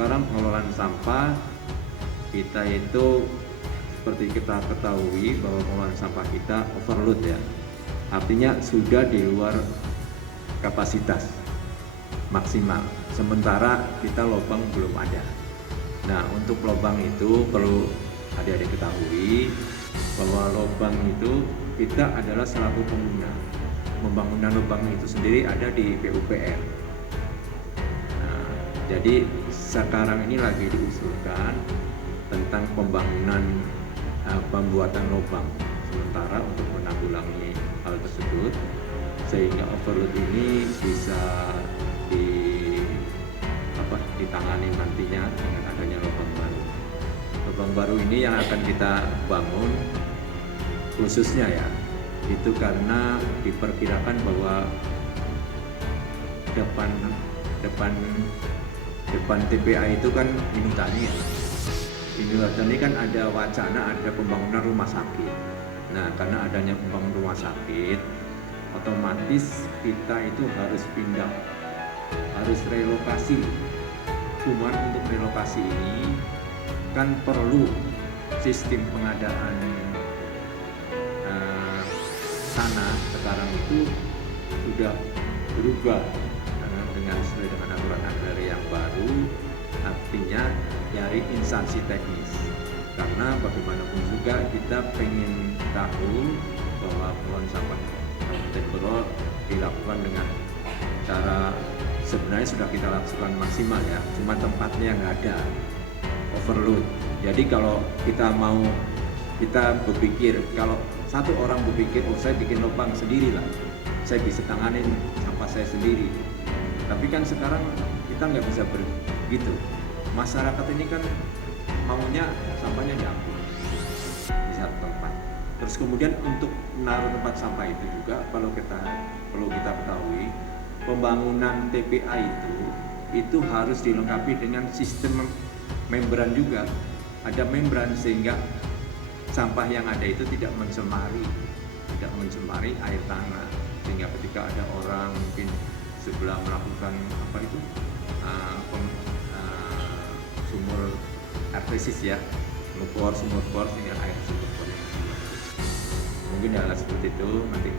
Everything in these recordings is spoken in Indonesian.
sekarang pengelolaan sampah kita itu seperti kita ketahui bahwa pengelolaan sampah kita overload ya. Artinya sudah di luar kapasitas maksimal. Sementara kita lubang belum ada. Nah, untuk lubang itu perlu adik-adik ketahui bahwa lubang itu kita adalah selaku pengguna. Pembangunan lubang itu sendiri ada di PUPR. Nah, jadi sekarang ini lagi diusulkan tentang pembuatan lubang sementara untuk menanggulangi hal tersebut sehingga overload ini bisa ditangani nantinya dengan adanya lubang baru. Lubang baru ini yang akan kita bangun khususnya ya, itu karena diperkirakan bahwa depan TPA itu kan Inutani ya. Inutani kan ada wacana ada pembangunan rumah sakit. Nah, karena adanya pembangunan rumah sakit, otomatis kita itu harus pindah, harus relokasi. Cuman untuk relokasi ini kan perlu sistem pengadaan tanah sekarang itu sudah berubah dengan sesuai dengan aturan agraria yang baru, artinya dari instansi teknis. Karena bagaimanapun juga kita pengen tahu bahwa pengelolaan sampah Kabupaten Berol dilakukan dengan cara sebenarnya sudah kita lakukan maksimal ya, cuma tempatnya nggak ada, overload. Jadi kalau kita berpikir, kalau satu orang berpikir, oh saya bikin lubang sendiri lah, saya bisa tanganin sampah saya sendiri. Tapi kan sekarang kita nggak bisa begitu. Masyarakat ini kan maunya sampahnya diangkut di satu tempat. Terus kemudian untuk menaruh tempat sampah itu juga perlu kita ketahui, pembangunan TPA itu harus dilengkapi dengan sistem membran juga. Ada membran sehingga sampah yang ada itu tidak mencemari air tanah, sehingga ketika ada orang mungkin sebelah melakukan sumur air krisis ya, sumur bor sehingga air tersebut mungkin hal seperti itu. Nanti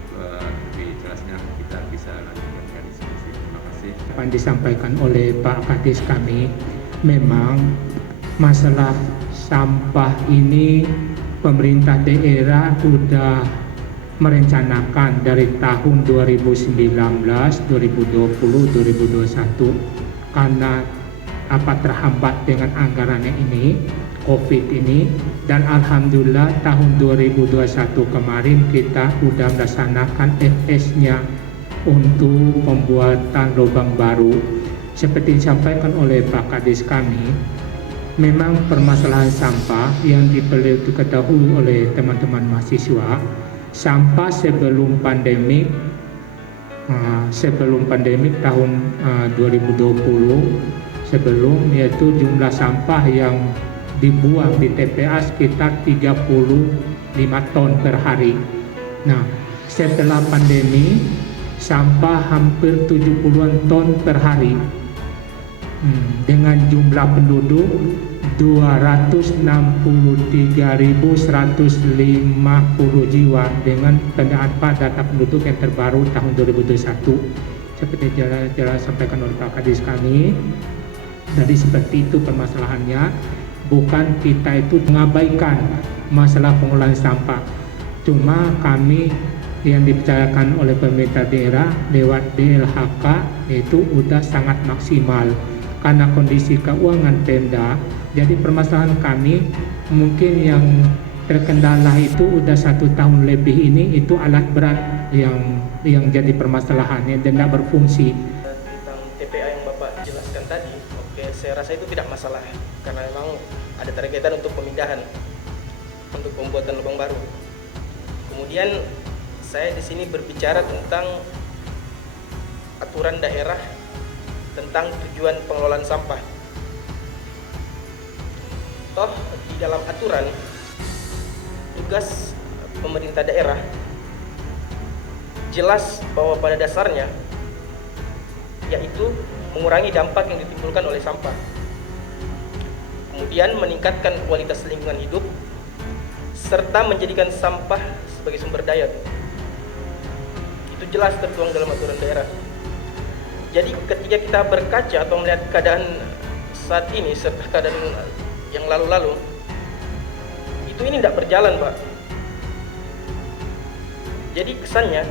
lebih jelasnya kita bisa lanjutkan dengan diskusi. Terima kasih. Apa yang disampaikan oleh Pak Kadis kami, memang masalah sampah ini pemerintah daerah sudah merencanakan dari tahun 2019, 2020, 2021 karena terhambat dengan anggarannya ini, COVID ini, dan alhamdulillah tahun 2021 kemarin kita sudah melaksanakan FS-nya untuk pembuatan lubang baru. Seperti disampaikan oleh Pak Kadis kami, memang permasalahan sampah yang perlu diketahui oleh teman-teman mahasiswa, sampah sebelum pandemik tahun 2020 yaitu jumlah sampah yang dibuang di TPA sekitar 35 ton per hari. Nah, setelah pandemi sampah hampir 70-an ton per hari. Dengan jumlah penduduk 263.150 jiwa dengan data penduduk yang terbaru tahun 2021 seperti jelas sampaikan oleh Pak Kadis kami. Jadi seperti itu permasalahannya, bukan kita itu mengabaikan masalah pengelolaan sampah, cuma kami yang dipercayakan oleh pemerintah daerah lewat DLHK itu sudah sangat maksimal karena kondisi keuangan Pemda. Jadi permasalahan kami mungkin yang terkendala itu udah 1 tahun lebih ini, itu alat berat yang jadi permasalahannya dan tidak berfungsi. Tentang TPA yang Bapak jelaskan tadi, oke, saya rasa itu tidak masalah karena memang ada targetan untuk pemindahan untuk pembuatan lubang baru. Kemudian saya di sini berbicara tentang aturan daerah tentang tujuan pengelolaan sampah. Toh di dalam aturan tugas pemerintah daerah jelas bahwa pada dasarnya yaitu mengurangi dampak yang ditimbulkan oleh sampah. kemudian meningkatkan kualitas lingkungan hidup, serta menjadikan sampah sebagai sumber daya. Itu jelas tertuang dalam aturan daerah. Jadi ketika kita berkaca atau melihat keadaan saat ini serta keadaan yang lalu-lalu, itu ini tidak berjalan, Pak. Jadi kesannya,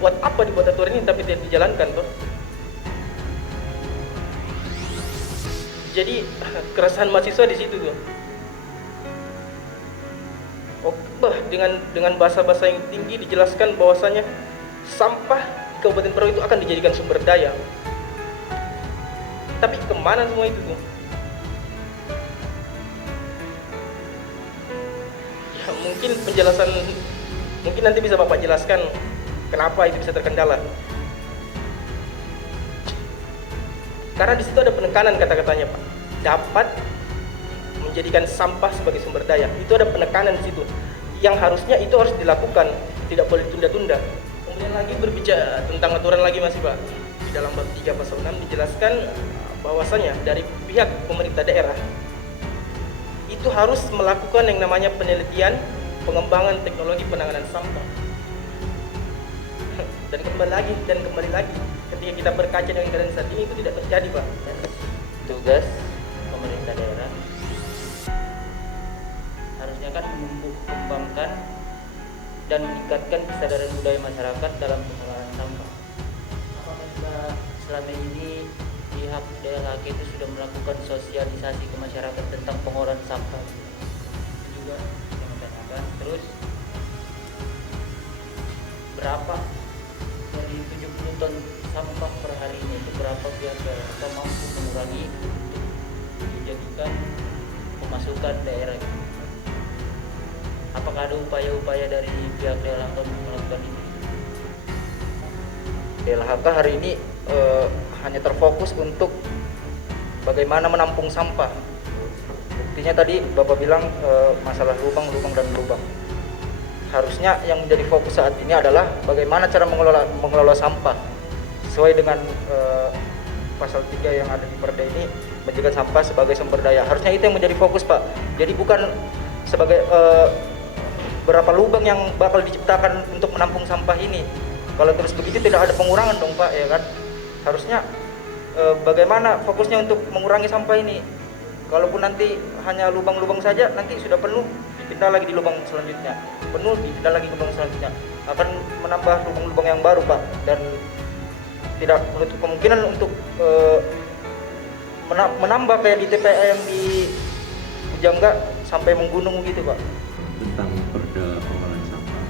buat apa dibuat aturan ini tapi tidak dijalankan, Pak? Jadi keresahan mahasiswa di situ tuh. Dengan bahasa-bahasa yang tinggi dijelaskan bahwasanya sampah di Kabupaten Perahu itu akan dijadikan sumber daya. Tapi kemana semua itu tuh? Ya, mungkin nanti bisa Bapak jelaskan kenapa itu bisa terkendala. Karena di situ ada penekanan kata-katanya, Pak. Dapat menjadikan sampah sebagai sumber daya. Itu ada penekanan di situ. Yang harusnya itu harus dilakukan, tidak boleh ditunda-tunda. Kemudian lagi berbicara tentang aturan lagi masih, Pak. Di dalam bab 3 pasal 6 dijelaskan bahwasanya dari pihak pemerintah daerah itu harus melakukan yang namanya penelitian, pengembangan teknologi penanganan sampah. Dan kembali lagi ketika kita berkaca dengan keadaan saat ini itu tidak terjadi, Pak. Tugas pemerintah daerah harusnya kan menumbuh kembangkan dan meningkatkan kesadaran budaya masyarakat dalam pengelolaan sampah. Apakah selama ini pihak DLHK itu sudah melakukan sosialisasi ke masyarakat tentang pengolahan sampah? Itu juga yang ditanyakan. Terus berapa dari 70 ton sampah per hari ini itu berapa pihak DLHK mampu mengurangi untuk dijadikan pemasukan daerah? Apakah ada upaya-upaya dari pihak DLHK untuk melakukan ini? DLHK hari ini hanya terfokus untuk bagaimana menampung sampah. Buktinya tadi Bapak bilang masalah lubang dan lubang. Harusnya yang menjadi fokus saat ini adalah bagaimana cara mengelola sampah sesuai dengan pasal 3 yang ada di Perda ini, menjadikan sampah sebagai sumber daya. Harusnya itu yang menjadi fokus, Pak. Jadi bukan sebagai berapa lubang yang bakal diciptakan untuk menampung sampah ini. Kalau terus begitu tidak ada pengurangan dong, Pak, ya kan? Harusnya bagaimana fokusnya untuk mengurangi sampah ini. Kalaupun nanti hanya lubang-lubang saja, nanti sudah penuh, dipindah lagi di lubang selanjutnya. Penuh, dipindah lagi ke lubang selanjutnya. Akan menambah lubang-lubang yang baru, Pak. Dan tidak menutup kemungkinan untuk menambah kayak di TPA yang di Pujangga sampai menggunung gitu, Pak. Tentang Perda pengolahan sampah,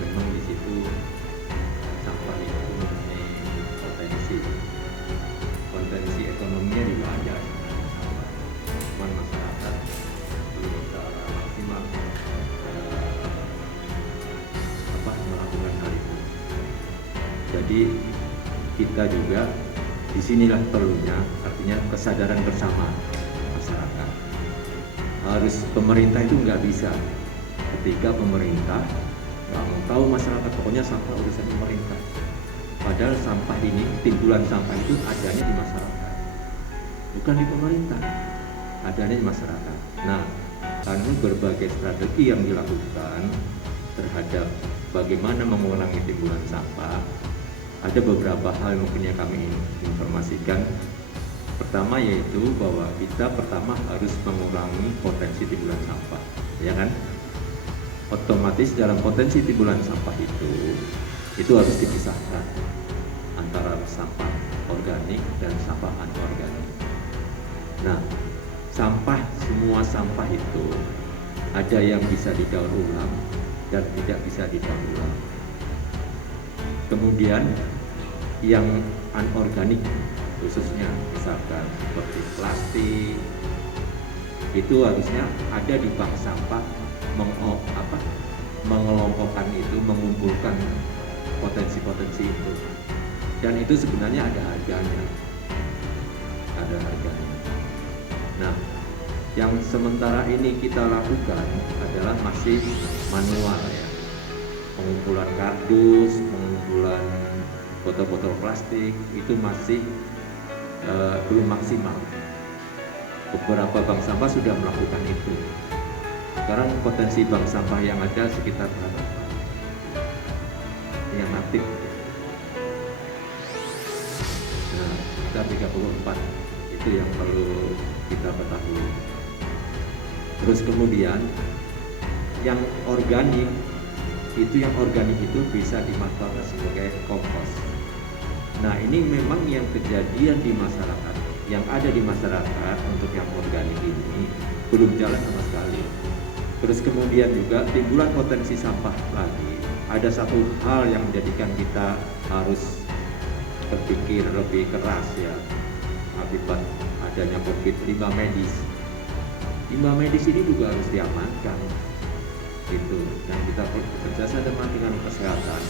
memang di situ sampah itu mempunyai potensi ekonominya juga ada. Cuman masyarakat belum secara maksimal melakukan hal itu. Jadi kita juga disinilah perlunya, artinya kesadaran bersama masyarakat. Harus pemerintah itu nggak bisa ketika pemerintah nggak mau tahu masyarakat, pokoknya sampah urusan pemerintah. Padahal sampah ini, timbulan sampah itu adanya di masyarakat, bukan di pemerintah, adanya di masyarakat. Nah, karena berbagai strategi yang dilakukan terhadap bagaimana mengurangi timbulan sampah, ada beberapa hal mungkin yang kami informasikan. Pertama yaitu bahwa kita pertama harus mengurangi potensi timbulan sampah, ya kan? Otomatis dalam potensi timbulan sampah itu harus dipisahkan antara sampah organik dan sampah anorganik. Nah, semua sampah itu ada yang bisa didaur ulang dan tidak bisa didaur ulang. Kemudian yang anorganik, khususnya misalkan seperti plastik, itu harusnya ada di bank sampah, mengelompokkan itu, mengumpulkan potensi-potensi itu, dan itu sebenarnya ada harganya. Nah, yang sementara ini kita lakukan adalah masih manual, ya, pengumpulan kardus, pengumpulan botol-botol plastik itu masih belum maksimal. beberapa bank sampah sudah melakukan itu. Sekarang potensi bank sampah yang ada sekitar berapa? Yang aktif. Nah, sekitar 34. Itu yang perlu kita ketahui. Terus kemudian yang organik itu bisa dimanfaatkan sebagai kompos. Nah, ini memang yang kejadian di masyarakat, yang ada di masyarakat untuk yang organik ini belum jalan sama sekali. Terus kemudian juga timbulan potensi sampah lagi. Ada satu hal yang menjadikan kita harus berpikir lebih keras ya, akibat adanya COVID, limbah medis. Limbah medis ini juga harus diamankan. Itu yang kita bekerja sama dengan kesehatan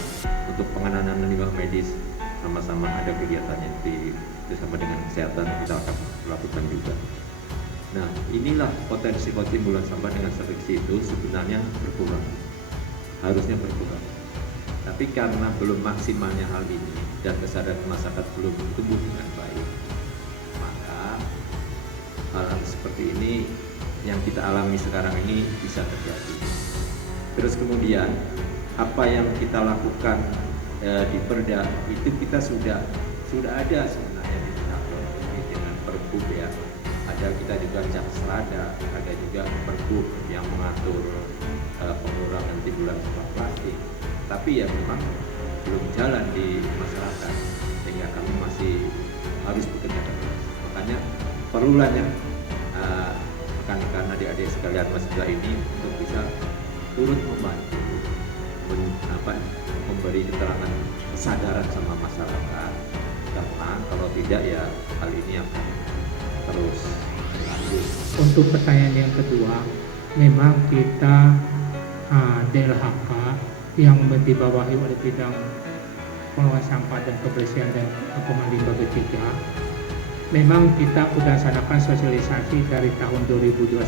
untuk penanganan limbah medis, sama-sama ada kegiatannya bersama dengan kesehatan kita akan lakukan juga. Nah, inilah potensi timbulan sampah dengan seleksi itu sebenarnya berkurang, harusnya berkurang. Tapi karena belum maksimalnya hal ini dan kesadaran masyarakat belum tumbuh dengan baik, maka hal seperti ini yang kita alami sekarang ini bisa terjadi. Terus kemudian apa yang kita lakukan di Perda itu kita sudah ada sebenarnya di dengan Pergub ya. Ada kita juga Jakselada, ada juga Pergub yang mengatur pengurangan timbulan sampah plastik. Tapi ya memang belum jalan di masyarakat sehingga kami masih harus bekerja keras. Makanya perlulah rekan-rekan adik-adik sekalian mahasiswa ini untuk bisa turut membantu memberi keterangan kesadaran sama masyarakat, karena kalau tidak ya hal ini akan terus lanjut. Untuk pertanyaan yang kedua, memang kita DLHK yang dibawahi oleh bidang pengelolaan sampah dan kebersihan dan pengelolaan limbah B3, memang kita sudah laksanakan sosialisasi dari tahun 2021.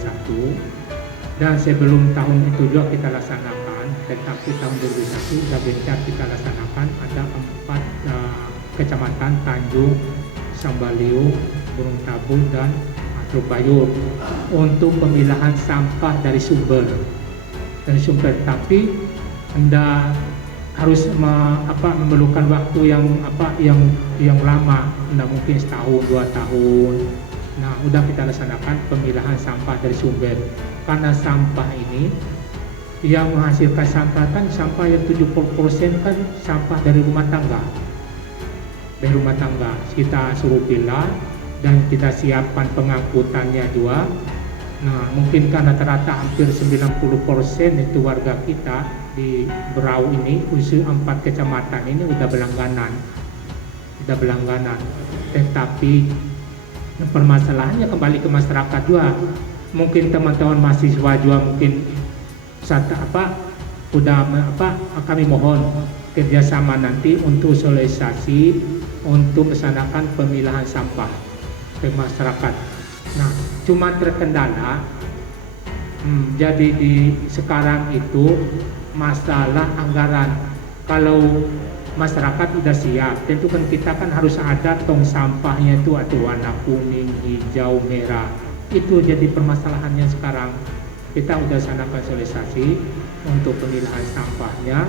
Dan sebelum tahun itu juga kita laksanakan, tetapi tahun 2021 sudah gencar kita laksanakan. Ada 4 kecamatan, Tanjung, Sambaliu, Gunung Tabu, dan Teluk Bayur untuk pemilahan sampah dari sumber. Tapi Anda harus memerlukan waktu yang lama, tidak mungkin setahun 2 tahun. Nah, udah kita laksanakan pemilahan sampah dari sumber. Karena sampah ini yang menghasilkan sampah kan sampah yang 70% kan sampah dari rumah tangga. Dari rumah tangga kita suruh pilah dan kita siapkan pengangkutannya juga. Nah, mungkin kan rata-rata hampir 90% itu warga kita di Berau ini, khusus 4 kecamatan ini udah berlangganan. Tetapi permasalahannya kembali ke masyarakat juga. Mungkin teman-teman mahasiswa juga mungkin kami mohon kerjasama nanti untuk sosialisasi untuk melaksanakan pemilahan sampah ke masyarakat. Nah, cuma terkendala jadi di sekarang itu masalah anggaran. Kalau masyarakat sudah siap, tentu kan kita kan harus ada tong sampahnya itu atau warna kuning, hijau, merah. Itu jadi permasalahannya sekarang. Kita sudah laksanakan sosialisasi untuk pemilahan sampahnya.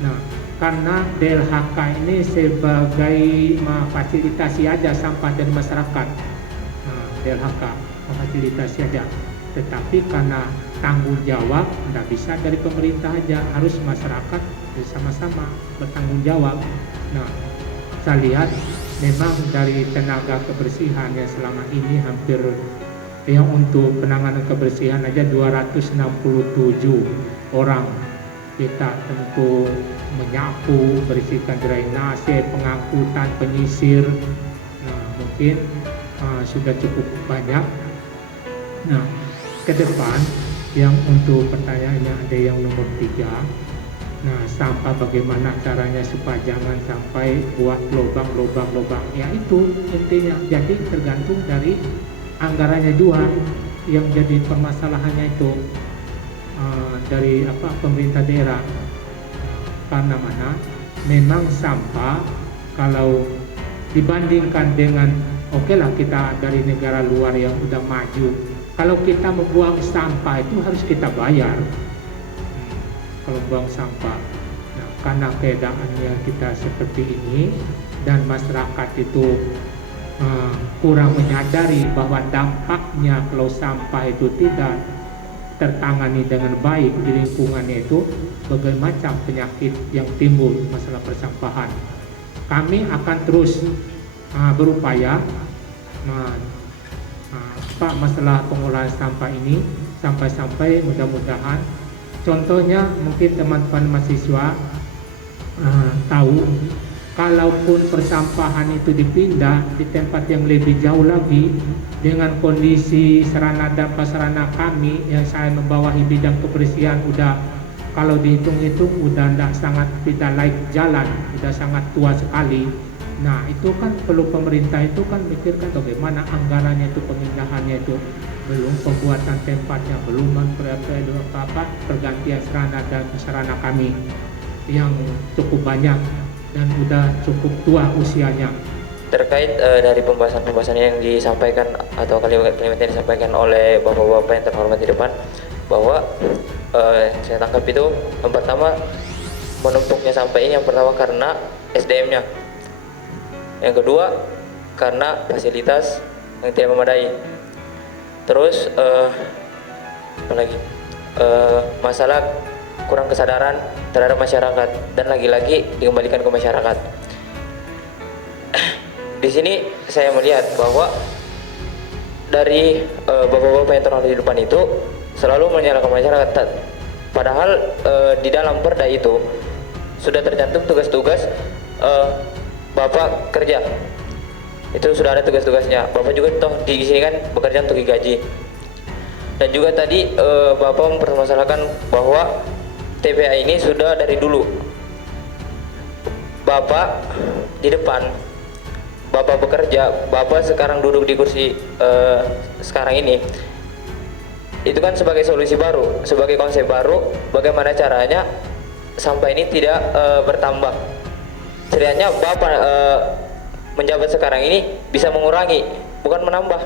Nah, karena DLHK ini sebagai memfasilitasi aja sampah dari masyarakat. Nah, DLHK memfasilitasi aja. Tetapi karena tanggung jawab tidak bisa dari pemerintah aja, harus masyarakat bersama-sama bertanggung jawab. Nah, saya lihat memang dari tenaga kebersihan yang selama ini hampir yang untuk penanganan kebersihan aja 267 orang. Kita tentu menyapu, bersihkan drainase, pengangkutan, penyisir. Nah, mungkin sudah cukup banyak. Nah, ke depan yang untuk pertanyaannya ada yang nomor 3. Nah, sampah bagaimana caranya supaya jangan sampai buat lubang. Ya itu intinya. Jadi tergantung dari anggarannya juga yang jadi permasalahannya itu dari pemerintah daerah. Karena mana memang sampah kalau dibandingkan dengan oke lah kita dari negara luar yang udah maju. Kalau kita membuang sampah itu harus kita bayar. Kalau buang sampah, nah, karena keadaannya kita seperti ini dan masyarakat itu kurang menyadari bahwa dampaknya kalau sampah itu tidak tertangani dengan baik di lingkungannya itu berbagai macam penyakit yang timbul masalah persampahan. Kami akan terus berupaya Pak masalah pengolahan sampah ini sampai mudah-mudahan contohnya mungkin teman-teman mahasiswa tahu kalaupun persampahan itu dipindah di tempat yang lebih jauh lagi dengan kondisi sarana dan prasarana kami yang saya membawahi bidang kebersihan udah kalau dihitung-hitung udah sangat tidak layak jalan, udah sangat tua sekali. Nah itu kan perlu pemerintah itu kan mikirkan bagaimana anggarannya itu pemindahannya itu belum pembuatan tempatnya belum pergantian sarana dan prasarana kami yang cukup banyak dan udah cukup tua usianya. Terkait dari pembahasan yang disampaikan atau kalimat-kalimat yang disampaikan oleh bapak-bapak yang terhormat di depan bahwa saya tangkap itu yang pertama menumpuknya sampah ini yang pertama karena SDM-nya. Yang kedua karena fasilitas yang tidak memadai. Terus apalagi masalah kurang kesadaran terhadap masyarakat dan lagi-lagi dikembalikan ke masyarakat. Di sini saya melihat bahwa dari bapak-bapak yang terhormat di depan itu selalu menyalahkan masyarakat. Padahal di dalam perda itu sudah tercantum tugas-tugas Bapak kerja, itu sudah ada tugas-tugasnya. Bapak juga toh di sini kan bekerja untuk digaji. Dan juga tadi Bapak mempermasalahkan bahwa TPA ini sudah dari dulu. Bapak di depan, Bapak bekerja, Bapak sekarang duduk di kursi sekarang ini. Itu kan sebagai solusi baru, sebagai konsep baru, bagaimana caranya sampah ini tidak bertambah. Setidaknya Bapak menjabat sekarang ini bisa mengurangi, bukan menambah.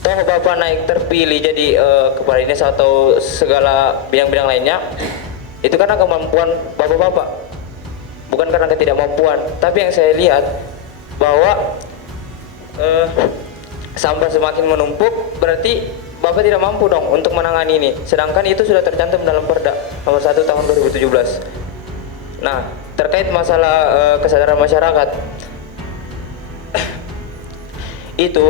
Toh Bapak naik terpilih jadi kepala dinas atau segala bidang-bidang lainnya, itu karena kemampuan Bapak-bapak, bukan karena ketidakmampuan. Tapi yang saya lihat bahwa sampah semakin menumpuk, berarti Bapak tidak mampu dong untuk menangani ini. Sedangkan itu sudah tercantum dalam Perda nomor 1 tahun 2017. Nah, terkait masalah kesadaran masyarakat itu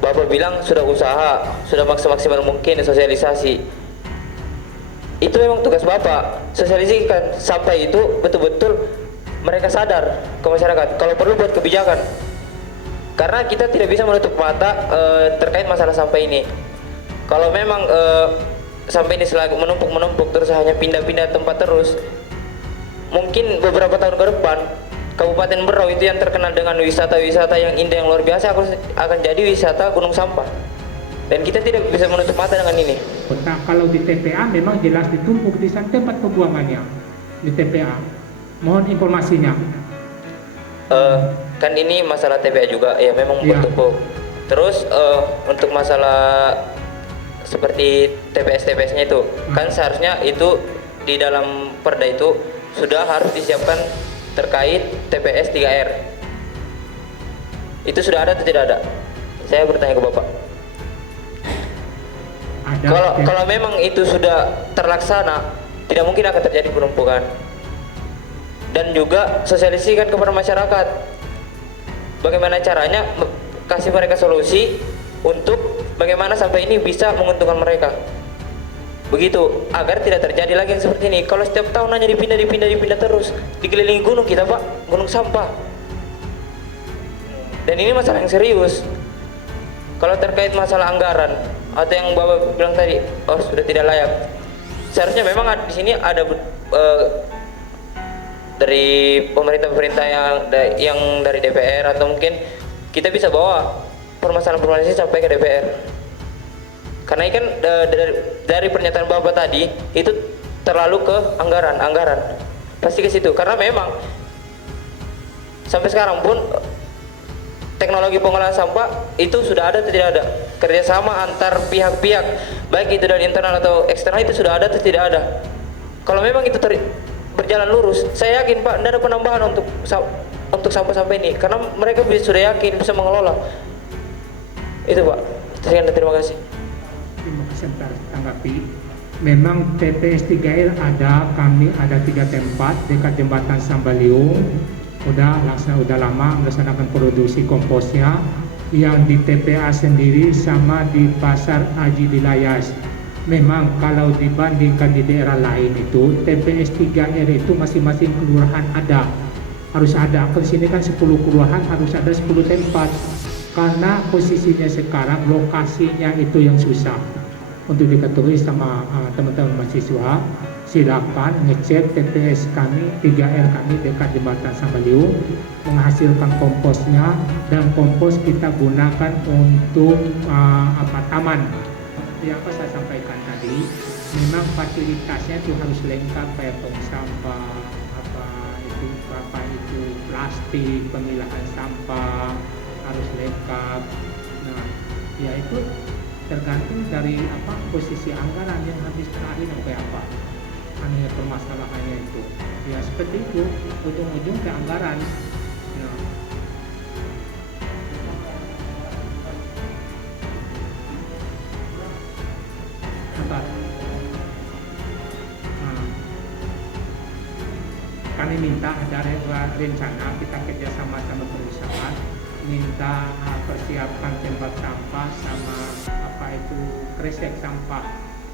Bapak bilang sudah usaha, sudah maksimal mungkin sosialisasi. Itu memang tugas Bapak, sosialisasikan sampai itu betul-betul mereka sadar ke masyarakat. Kalau perlu buat kebijakan, karena kita tidak bisa menutup mata terkait masalah sampah ini. Kalau memang sampah ini selalu menumpuk terus hanya pindah-pindah tempat terus, mungkin beberapa tahun ke depan Kabupaten Berau itu yang terkenal dengan wisata-wisata yang indah yang luar biasa akan jadi wisata gunung sampah. Dan kita tidak bisa menutup mata dengan ini. Nah, kalau di TPA memang jelas ditumpuk di sana tempat pembuangannya di TPA. Mohon informasinya. Kan ini masalah TPA juga, ya memang bertumpuk. Terus untuk masalah seperti TPS-TPS-nya itu, kan seharusnya itu di dalam Perda itu sudah harus disiapkan terkait TPS 3R. Itu sudah ada atau tidak ada? Saya bertanya ke Bapak. Kalau memang itu sudah terlaksana, tidak mungkin akan terjadi penumpukan. Dan juga sosialisasikan kepada masyarakat bagaimana caranya kasih mereka solusi untuk bagaimana sampai ini bisa menguntungkan mereka. Begitu, agar tidak terjadi lagi yang seperti ini. Kalau setiap tahun hanya dipindah terus, dikelilingi gunung kita Pak, gunung sampah. Dan ini masalah yang serius. Kalau terkait masalah anggaran atau yang Bapak bilang tadi, oh sudah tidak layak. Seharusnya memang di sini ada dari pemerintah yang dari DPR atau mungkin kita bisa bawa permasalahan ini sampai ke DPR. Karena ini kan dari pernyataan Bapak tadi itu terlalu ke anggaran pasti ke situ. Karena memang sampai sekarang pun teknologi pengolahan sampah itu sudah ada atau tidak ada? Kerjasama antar pihak-pihak, baik itu dari internal atau eksternal, itu sudah ada atau tidak ada? Kalau memang itu berjalan lurus, saya yakin Pak, tidak ada penambahan untuk sampah-sampah ini, karena mereka sudah yakin bisa mengelola. Itu Pak. Sekian, terima kasih. Terima kasih atas tanggapi. Memang TPS 3R ada, kami ada 3 tempat dekat jembatan Sambaliung. Udah lama melaksanakan produksi komposnya. Yang di TPA sendiri sama di Pasar Haji di Layas. Memang kalau dibandingkan di daerah lain itu TPS 3R itu masing-masing kelurahan ada. Harus ada. Kalau sini kan 10 kelurahan harus ada 10 tempat. Karena posisinya sekarang lokasinya itu yang susah. Untuk diketahui sama teman-teman mahasiswa, silakan ngecek TPS kami 3R kami dekat jembatan Sambaliung, menghasilkan komposnya, dan kompos kita gunakan untuk taman. Yang apa saya sampaikan tadi, memang fasilitasnya itu harus lengkap, kayak tong sampah, apa itu plastik, pemilahan sampah harus lengkap. Nah, ya itu tergantung dari posisi anggaran yang habis terakhir sampai apa. Hanya permasalahannya itu. Ya seperti itu, ujung-ujung ke anggaran. Nah, kami minta ada rencana kita kerjasama sama perusahaan, minta persiapkan tempat sampah sama kresek sampah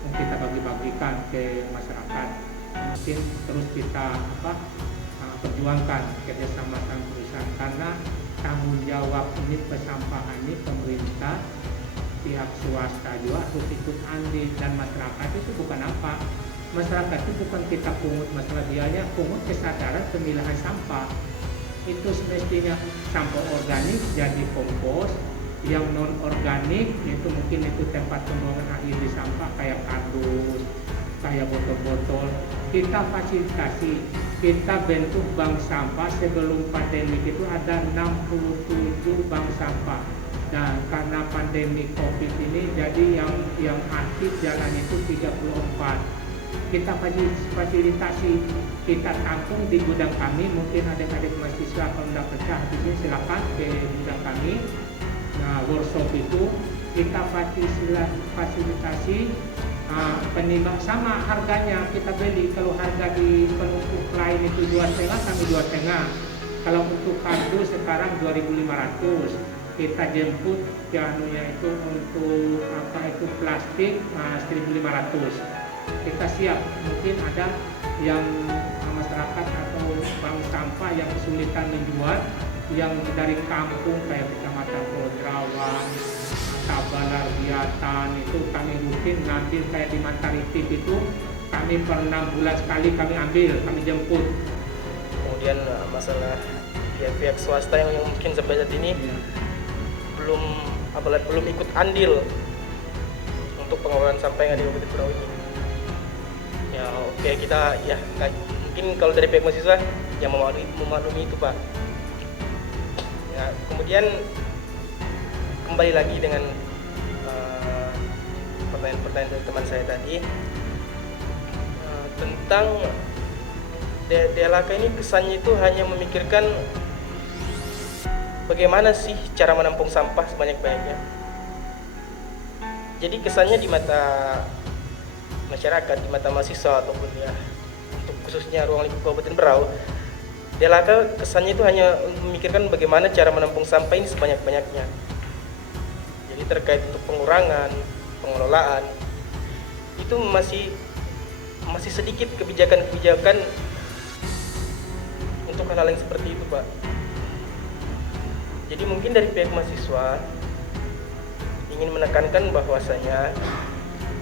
yang kita bagi-bagikan ke masyarakat. Mungkin terus kita perjuangkan kerjasama sama perusahaan, karena tanggung jawab ini persampahan ini pemerintah, pihak swasta juga harus ikut andil, dan masyarakat itu bukan apa. Masyarakat itu bukan kita pungut masalah biaya, pungut kesadaran pemilahan sampah. Itu semestinya sampah organik jadi kompos, yang non organik itu mungkin itu tempat pembuangan akhir di sampah kayak kardus, kayak botol-botol. Kita fasilitasi, kita bentuk bank sampah. Sebelum pandemi itu ada 67 bank sampah. Dan karena pandemi COVID ini jadi yang aktif jalan itu 34. Kita fasilitasi, kita tampung di gudang kami. Mungkin adik-adik mahasiswa kalau tidak percaya habisnya silakan ke gudang kami. Nah, workshop itu kita fasilitasi penimba sama harganya kita beli. Kalau harga di penumpuk lain itu 2,5, kami 2,5. Kalau untuk kardus sekarang 2.500. Kita jemput janunya itu untuk plastik 1.500. Kita siap. Mungkin ada yang masyarakat atau bank sampah yang kesulitan menjual, yang dari kampung kayak Kecamatan Kodrawan, Tabalar, Biatan, itu kami rutin ngambil. Kayak di Mantaritif itu kami per 6 bulan sekali kami ambil, kami jemput. Kemudian masalah pihak swasta yang mungkin sampai saat ini belum ikut andil untuk pengelolaan sampah yang ada di Kabupaten Berau ini. Ya oke, kita ya mungkin kalau dari pihak mahasiswa yang memaklumi itu Pak. Ya, kemudian kembali lagi dengan pertanyaan-pertanyaan dari teman saya tadi tentang DLHK ini kesannya itu hanya memikirkan bagaimana sih cara menampung sampah sebanyak-banyaknya. Jadi kesannya di mata masyarakat, di mata mahasiswa ataupun ya untuk khususnya ruang lingkup Kabupaten Berau, DLHK kesannya itu hanya memikirkan bagaimana cara menampung sampah ini sebanyak-banyaknya. Jadi terkait untuk pengurangan, pengelolaan, itu masih sedikit kebijakan-kebijakan untuk hal-hal yang seperti itu Pak. Jadi mungkin dari pihak mahasiswa ingin menekankan bahwasanya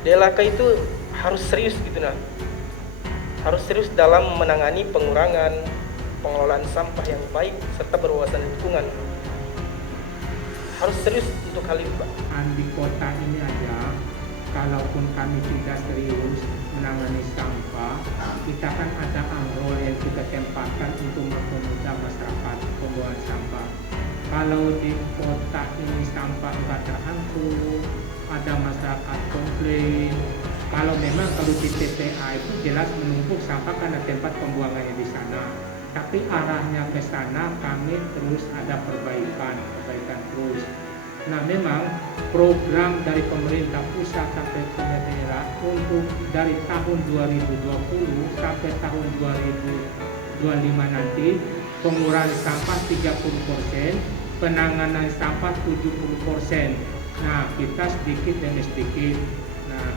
DLHK itu harus serius gitu harus serius dalam menangani pengurangan, pengelolaan sampah yang baik serta berwawasan lingkungan. Harus serius untuk hal itu Pak. Di kota ini aja, kalaupun kami tidak serius menangani sampah, kita kan ada amrol yang kita tempatkan untuk mempermudah masyarakat pembuangan sampah. kalau di kota ini sampah nggak terangkut, ada masyarakat komplain. Kalau memang kalau di TPA itu jelas menumpuk sampah karena tempat pembuangannya di sana. Tapi arahnya ke sana kami terus ada perbaikan terus. Nah memang program dari pemerintah pusat sampai ke daerah untuk dari tahun 2020 sampai tahun 2025 nanti pengurangan sampah 30%, penanganan sampah 70%. Nah kita sedikit demi sedikit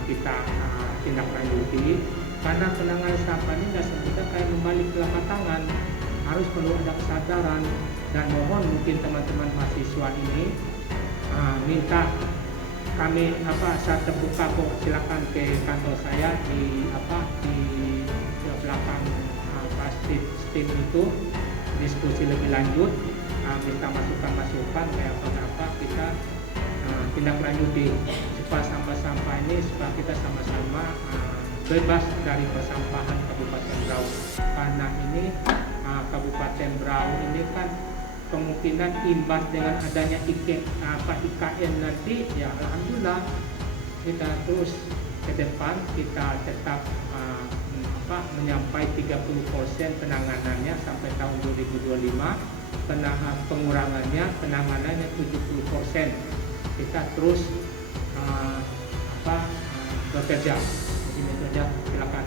kita tindak lanjuti karena penanganan sampah ini nggak semudah kayak membalik telapak tangan, harus perlu ada kesadaran. Dan mohon mungkin teman-teman mahasiswa ini minta kami saat terbuka kok silakan ke kantor saya di belakang steam itu diskusi lebih lanjut, minta masukan kayak apa kita tindak lanjuti supaya sampah-sampah ini supaya kita sama-sama bebas dari persampahan Kabupaten Berau. Karena ini Kabupaten Berau ini kan kemungkinan imbas dengan adanya IKN nanti, ya alhamdulillah kita terus ke depan kita tetap menyampaikan 30% penanganannya sampai tahun 2025, penanganannya 70%. Kita terus bekerja. Ini saja, silakan.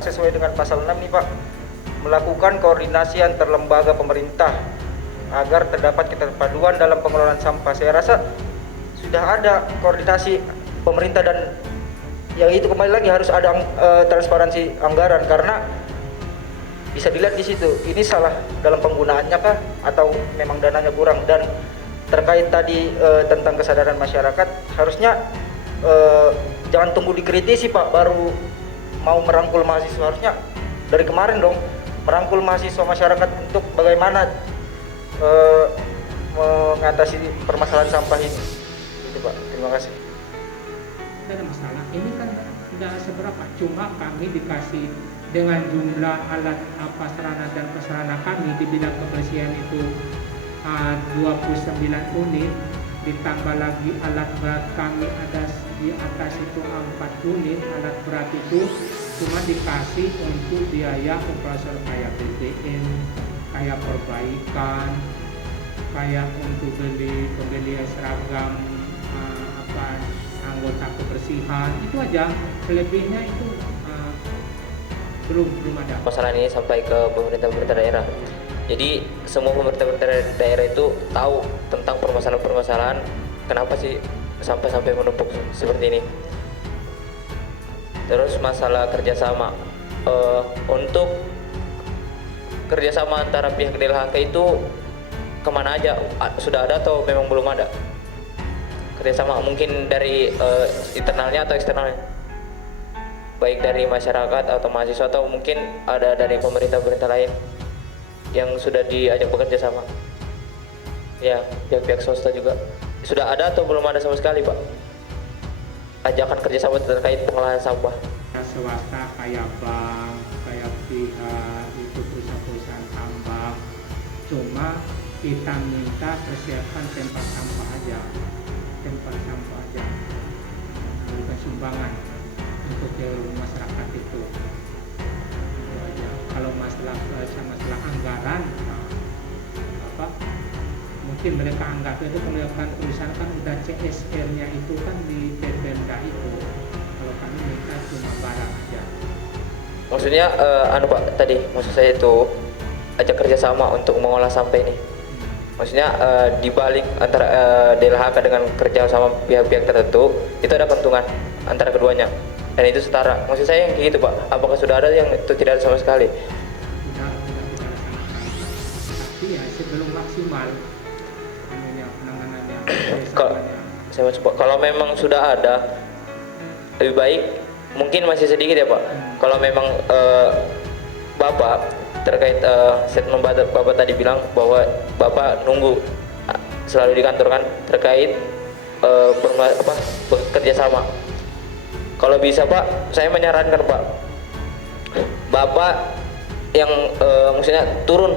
Sesuai dengan pasal 6 nih Pak, melakukan koordinasi antar lembaga pemerintah agar terdapat keterpaduan dalam pengelolaan sampah. Saya rasa sudah ada koordinasi pemerintah dan yang itu kembali lagi harus ada transparansi anggaran, karena bisa dilihat di situ ini salah dalam penggunaannya kah atau memang dananya kurang. Dan terkait tadi tentang kesadaran masyarakat, harusnya jangan tunggu dikritisi Pak baru mau merangkul mahasiswa, harusnya dari kemarin dong merangkul mahasiswa masyarakat untuk bagaimana mengatasi permasalahan sampah ini. Itu Pak, terima kasih. Tidak ada masalah, ini kan tidak seberapa, cuma kami dikasih dengan jumlah alat sarana dan prasarana kami di bidang kebersihan itu 29 unit, ditambah lagi alat berat kami ada di atas itu 4 unit alat berat itu, cuma dikasih untuk biaya operasional kayak BBM, kayak perbaikan, kayak untuk pembelian seragam anggota kebersihan, itu aja. Selebihnya itu belum ada. Masalah ini sampai ke pemerintah daerah. Jadi semua pemerintah daerah itu tahu tentang permasalahan-permasalahan kenapa sih sampai menumpuk seperti ini. Terus masalah kerjasama, untuk kerjasama antara pihak DLHK itu kemana aja? Sudah ada atau memang belum ada? Kerjasama mungkin dari internalnya atau eksternalnya, baik dari masyarakat atau mahasiswa atau mungkin ada dari pemerintah lain yang sudah diajak bekerja sama. Ya, pihak-pihak swasta juga sudah ada atau belum ada sama sekali Pak ajakan kerjasama terkait pengolahan sampah? Swasta kayak bank, kayak pihak itu perusahaan tambang, cuma kita minta persiapkan tempat sampah aja, bukan sumbangan untuk masyarakat itu aja. Kalau masalah anggaran, mungkin mereka anggap itu pendidikan urusan kan udah CSR-nya itu kan di Pemda itu. Kalau kami minta cuma barang aja. Maksudnya Pak, tadi maksud saya itu ajak kerjasama untuk mengolah sampah ini. Maksudnya di balik antara DLHK dengan kerja sama pihak-pihak tertentu itu ada keuntungan antara keduanya dan itu setara. Maksud saya yang gitu Pak, apakah sudah ada yang itu tidak ada sama sekali? Tidak ada sama sekali. Tapi ya sebelum maksimal penanganannya. Saya coba, kalau memang sudah ada lebih baik, mungkin masih sedikit ya Pak. Kalau memang Bapak terkait statement Bapak tadi bilang bahwa Bapak nunggu selalu di kantor kan terkait bekerja sama. Kalau bisa Pak, saya menyarankan Pak, Bapak yang maksudnya turun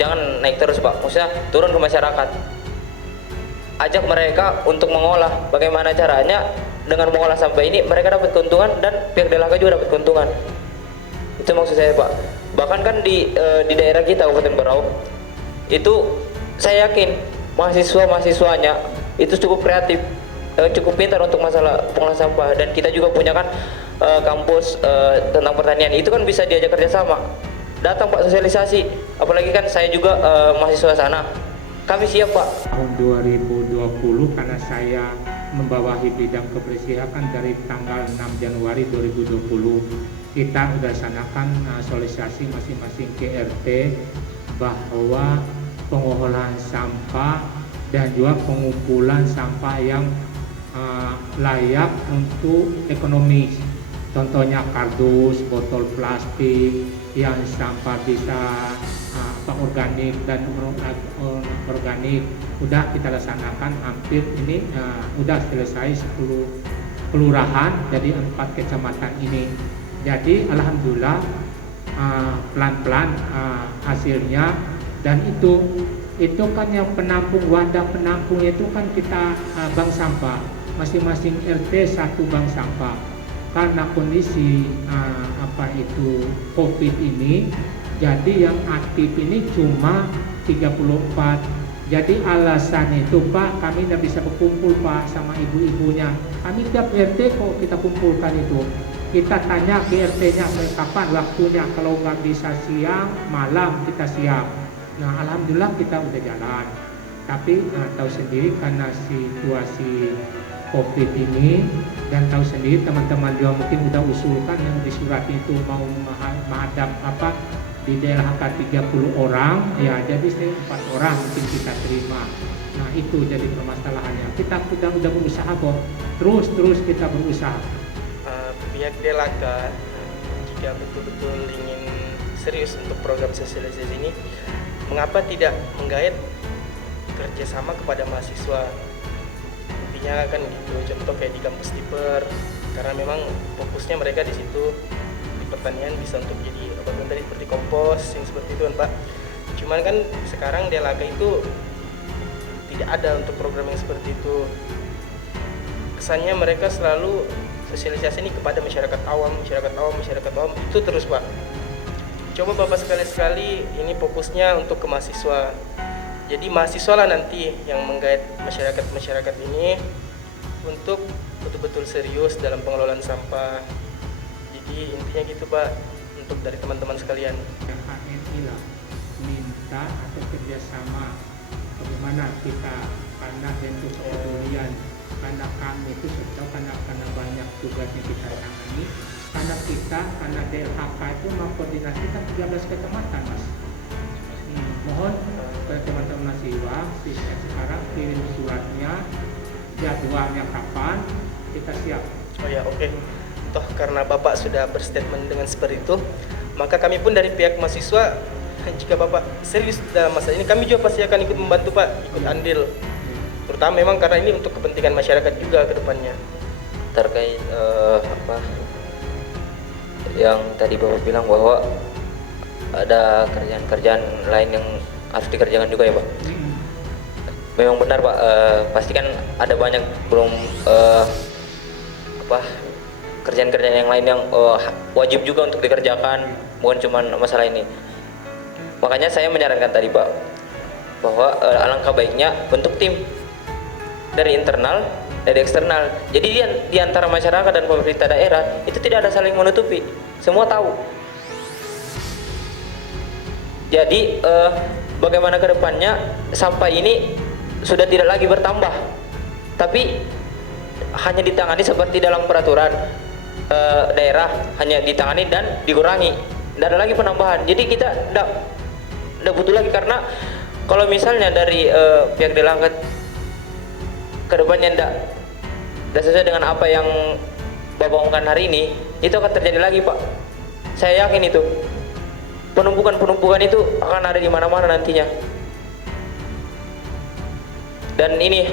jangan naik terus Pak, maksudnya turun ke masyarakat, ajak mereka untuk mengolah. Bagaimana caranya dengan mengolah sampah ini mereka dapat keuntungan dan pihak DLHK juga dapat keuntungan. Itu maksud saya Pak. Bahkan kan di daerah kita Kabupaten Berau itu saya yakin mahasiswanya itu cukup kreatif, cukup pintar untuk masalah pengolahan sampah. Dan kita juga punya kan kampus tentang pertanian, itu kan bisa diajak kerjasama. Datang Pak, sosialisasi, apalagi kan saya juga mahasiswa sana, kami siap Pak. Tahun 2020 karena saya membawahi bidang kebersihan dari tanggal 6 Januari 2020 kita sudah sanakan sosialisasi masing-masing KRT bahwa pengolahan sampah dan juga pengumpulan sampah yang layak untuk ekonomi. Contohnya kardus, botol plastik yang sampah bisa organik dan organik udah kita laksanakan hampir ini udah selesai 10 kelurahan jadi 4 kecamatan ini. Jadi alhamdulillah pelan-pelan hasilnya. Dan itu kan yang penampung, wadah penampung itu kan kita bank sampah, masing-masing RT 1 bank sampah. Karena kondisi COVID ini, jadi yang aktif ini cuma 34. Jadi alasan itu Pak, kami tidak bisa berkumpul Pak sama ibu-ibunya. Kami tiap RT kok kita kumpulkan itu. Kita tanya ke RT-nya kapan waktunya, kalau nggak bisa siang, malam kita siap. Nah alhamdulillah kita udah jalan. Tapi tahu sendiri karena situasi COVID ini, dan tahu sendiri teman-teman juga mungkin udah usulkan yang di surat itu mau menghadap di DLHK 30 orang, ya jadi 4 orang mungkin kita terima. Nah itu jadi permasalahannya. Kita udah berusaha kok, terus kita berusaha. Pihak DLHK jika betul-betul ingin serius untuk program sosialisasi ini, mengapa tidak menggait kerjasama kepada mahasiswa? Intinya kan gitu, contoh kayak di kampus Tiper, karena memang fokusnya mereka di situ di pertanian, bisa untuk jadi apapun tadi seperti kompos yang seperti itu kan Pak. Cuman kan sekarang DLHK itu tidak ada untuk program yang seperti itu. Kesannya mereka selalu sosialisasi ini kepada masyarakat awam itu terus Pak. Coba Bapak sekali-sekali ini fokusnya untuk ke mahasiswa. Jadi mahasiswa lah nanti yang menggait masyarakat ini untuk betul-betul serius dalam pengelolaan sampah. Jadi intinya gitu Pak, untuk dari teman-teman sekalian. HNI lah minta atau kerjasama bagaimana kita karena bentuk kepedulian, karena kami itu karena banyak tugas yang kita tangani, karena DLHK itu mengkoordinasikan 13 kecamatan Mas. Mohon kepada teman-teman mahasiswa sekarang kirim suratnya, jadwalnya kapan, kita siap. Oh ya, oke. Toh karena Bapak sudah berstatement dengan seperti itu, maka kami pun dari pihak mahasiswa, jika Bapak serius dalam masalah ini, kami juga pasti akan ikut membantu Pak, ikut andil. Terutama memang karena ini untuk kepentingan masyarakat juga ke depannya. Terkait yang tadi Bapak bilang bahwa ada kerjaan-kerjaan lain yang harus dikerjakan juga ya Pak. Memang benar Pak, pasti kan ada banyak belum kerjaan-kerjaan yang lain yang wajib juga untuk dikerjakan, bukan cuma masalah ini. Makanya saya menyarankan tadi Pak bahwa alangkah baiknya bentuk tim dari internal, dari eksternal. Jadi di antara masyarakat dan pemerintah daerah itu tidak ada saling menutupi, semua tahu. Jadi bagaimana ke depannya sampah ini sudah tidak lagi bertambah, tapi hanya ditangani seperti dalam peraturan daerah, hanya ditangani dan dikurangi, tidak ada lagi penambahan. Jadi kita tidak butuh lagi, karena kalau misalnya dari pihak DLHK ke depannya tidak sesuai dengan apa yang Bapak omongkan hari ini, itu akan terjadi lagi Pak. Saya yakin itu penumpukan itu akan ada di mana-mana nantinya. Dan ini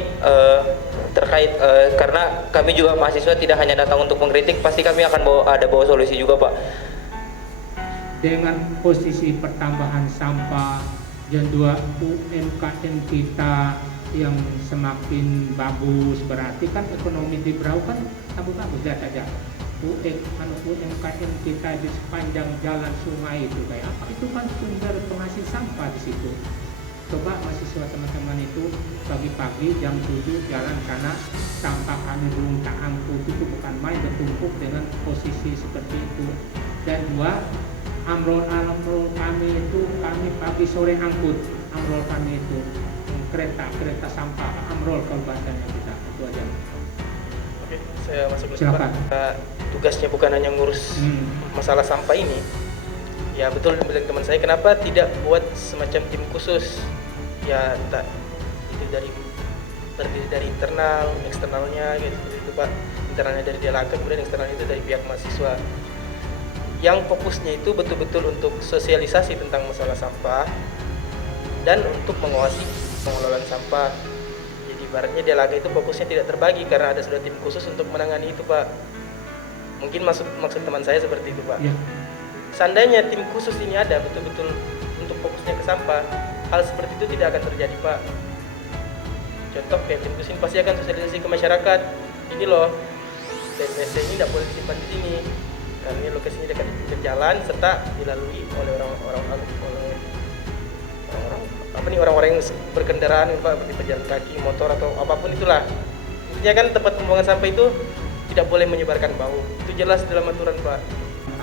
terkait karena kami juga mahasiswa tidak hanya datang untuk mengkritik, pasti kami akan bawa solusi juga Pak. Dengan posisi pertambahan sampah Dan dua, UMKM kita yang semakin bagus, berarti kan ekonomi di Berau kan tambah bagus. Lihat aja UMKM kita di sepanjang jalan sungai itu kayak apa, itu kan sumber penghasil sampah di situ. Coba mahasiswa teman-teman itu pagi-pagi jam 7 jalan karena sampah kami belum tak angkut, itu bukan main, bertumpuk dengan posisi seperti itu. Dan dua, amrol kami itu kami pagi sore angkut, amrol kami itu kereta sampah amrol kalau bahasanya kita, itu aja. Oke, saya masuk dulu, Silakan. Pak. Tugasnya bukan hanya ngurus masalah sampah ini. Ya betul bilang teman saya, kenapa tidak buat semacam tim khusus? Ya entah itu terdiri dari internal, eksternalnya gitu itu Pak. Internalnya dari DLHK, kemudian eksternalnya itu dari pihak mahasiswa. Yang fokusnya itu betul-betul untuk sosialisasi tentang masalah sampah dan untuk mengawasi pengelolaan sampah. Jadi ibaratnya DLHK itu fokusnya tidak terbagi karena ada sudah tim khusus untuk menangani itu Pak. Mungkin maksud teman saya seperti itu Pak. Ya. Seandainya tim khusus ini ada betul-betul untuk fokusnya ke sampah, hal seperti itu tidak akan terjadi Pak. Contoh kayak tim khusus ini pasti akan sosialisasi ke masyarakat. Ini loh, TPST ini tidak boleh disimpan di sini karena ini lokasinya dekat di pinggir jalan serta dilalui oleh orang-orang yang berkendaraan Pak, seperti pejalan kaki, motor atau apapun itulah. Intinya kan tempat pembuangan sampah itu tidak boleh menyebarkan bau. Itu jelas dalam aturan Pak.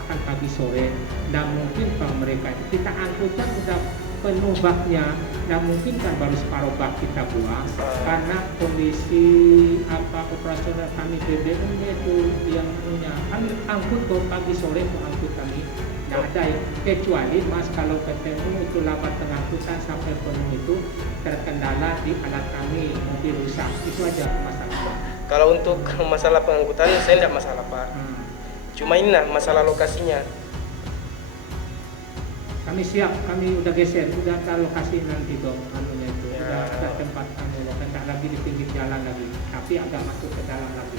Akan pagi sore, dan mungkin kalau mereka itu kita angkutan udah penuh baknya, dan mungkin kan baru separuh bak kita buang karena kondisi operasional kami BBM itu yang punya kan angkut ke pagi sore ke angkut kami nggak ada ya, kecuali Mas kalau ketemu itu lambat pengangkutan sampai penuh itu terkendala di alat kami, mobil rusak, itu aja masalah. Kalau untuk masalah pengangkutan saya tidak masalah Pak. Cuma ini masalah lokasinya. Kami siap, kami udah geser, udah ke lokasi nanti dong, anunya itu, udah tempat bukan tak lagi di pinggir jalan lagi, tapi agak masuk ke dalam lagi.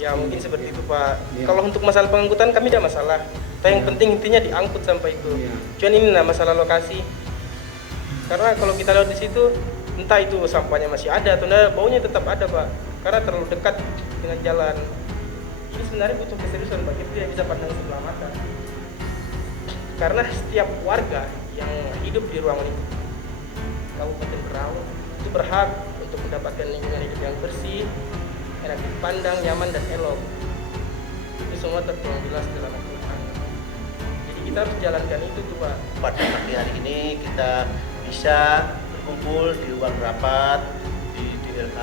Ya mungkin seperti itu Pak. Ya. Kalau untuk masalah pengangkutan kami tidak masalah. Tapi yang penting intinya diangkut sampah itu. Ya. Cuman ini masalah lokasi. Karena kalau kita lihat di situ, entah itu sampahnya masih ada atau enggak, baunya tetap ada Pak. Karena terlalu dekat dengan jalan. Ini sebenarnya butuh keseriusan Pak, itu yang bisa pandang sebelah mata. Karena setiap warga yang hidup di ruangan itu, Kabupaten Berau, itu berhak untuk mendapatkan lingkungan hidup yang bersih, enak dipandang, nyaman dan elok. Itu semua tertuang jelas dalam Al-Quran. Jadi kita harus jalankan itu tuh Pak. Pada pagi hari ini kita bisa berkumpul di ruang rapat di DLH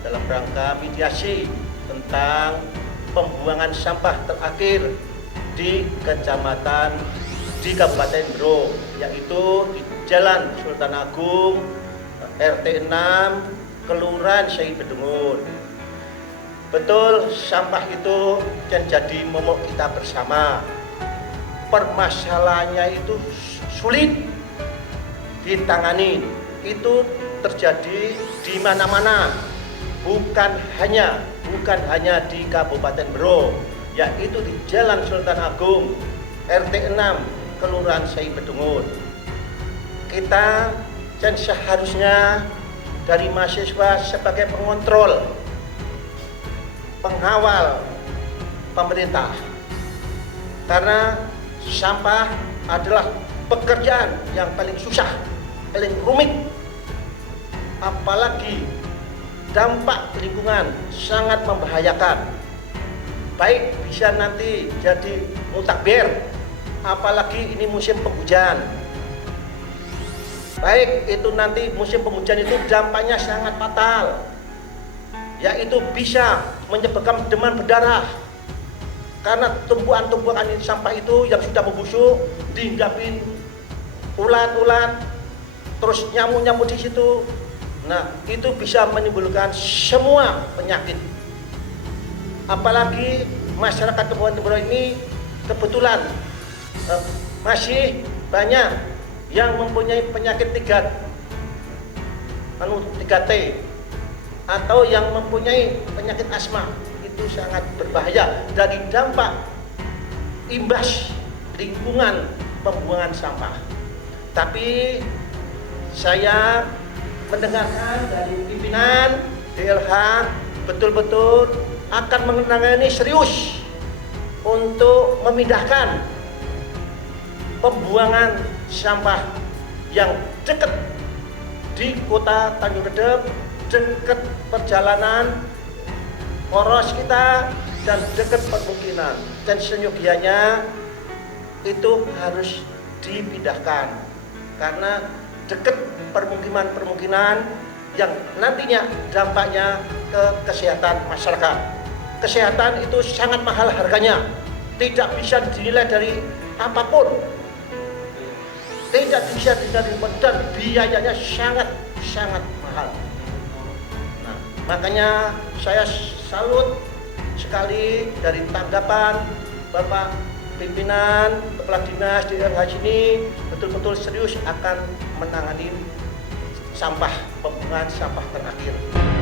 dalam rangka mediasi tentang pembuangan sampah terakhir di kecamatan di Kabupaten Berau, yaitu di Jalan Sultan Agung RT 6 Kelurahan Syahid Bedungun. Betul, sampah itu kan jadi momok kita bersama. Permasalahannya itu sulit ditangani. Itu terjadi di mana-mana. Bukan hanya di Kabupaten Berau, yaitu di Jalan Sultan Agung RT 6 Kelurahan Syahid Bedungun. Kita dan seharusnya dari mahasiswa sebagai pengontrol, pengawal pemerintah, karena sampah adalah pekerjaan yang paling susah, paling rumit, apalagi dampak lingkungan sangat membahayakan, baik bisa nanti jadi mutakbir, apalagi ini musim penghujan. Baik itu nanti musim penghujan itu dampaknya sangat fatal, yaitu bisa menyebabkan demam berdarah karena tumpuan-tumpuan sampah itu yang sudah membusuk dihinggapin ulat-ulat, terus nyamuk-nyamuk di situ. Nah, itu bisa menimbulkan semua penyakit. Apalagi masyarakat Kabupaten Berau ini kebetulan masih banyak yang mempunyai penyakit 3T atau yang mempunyai penyakit asma. Itu sangat berbahaya dari dampak imbas lingkungan pembuangan sampah. Tapi saya mendengarkan dari pimpinan DLH betul-betul akan menangani serius untuk memindahkan pembuangan sampah yang dekat di kota Tanjung Redep, dekat perjalanan poros kita dan dekat permukiman, dan seyogianya itu harus dipindahkan karena dekat permukiman yang nantinya dampaknya ke kesehatan masyarakat. Kesehatan itu sangat mahal harganya, tidak bisa dinilai dari apapun, tidak bisa dinilai dan biayanya sangat mahal. Nah, makanya saya salut sekali dari tanggapan Bapak pimpinan kepala dinas di DLH ini betul-betul serius akan menangani pembuangan sampah terakhir.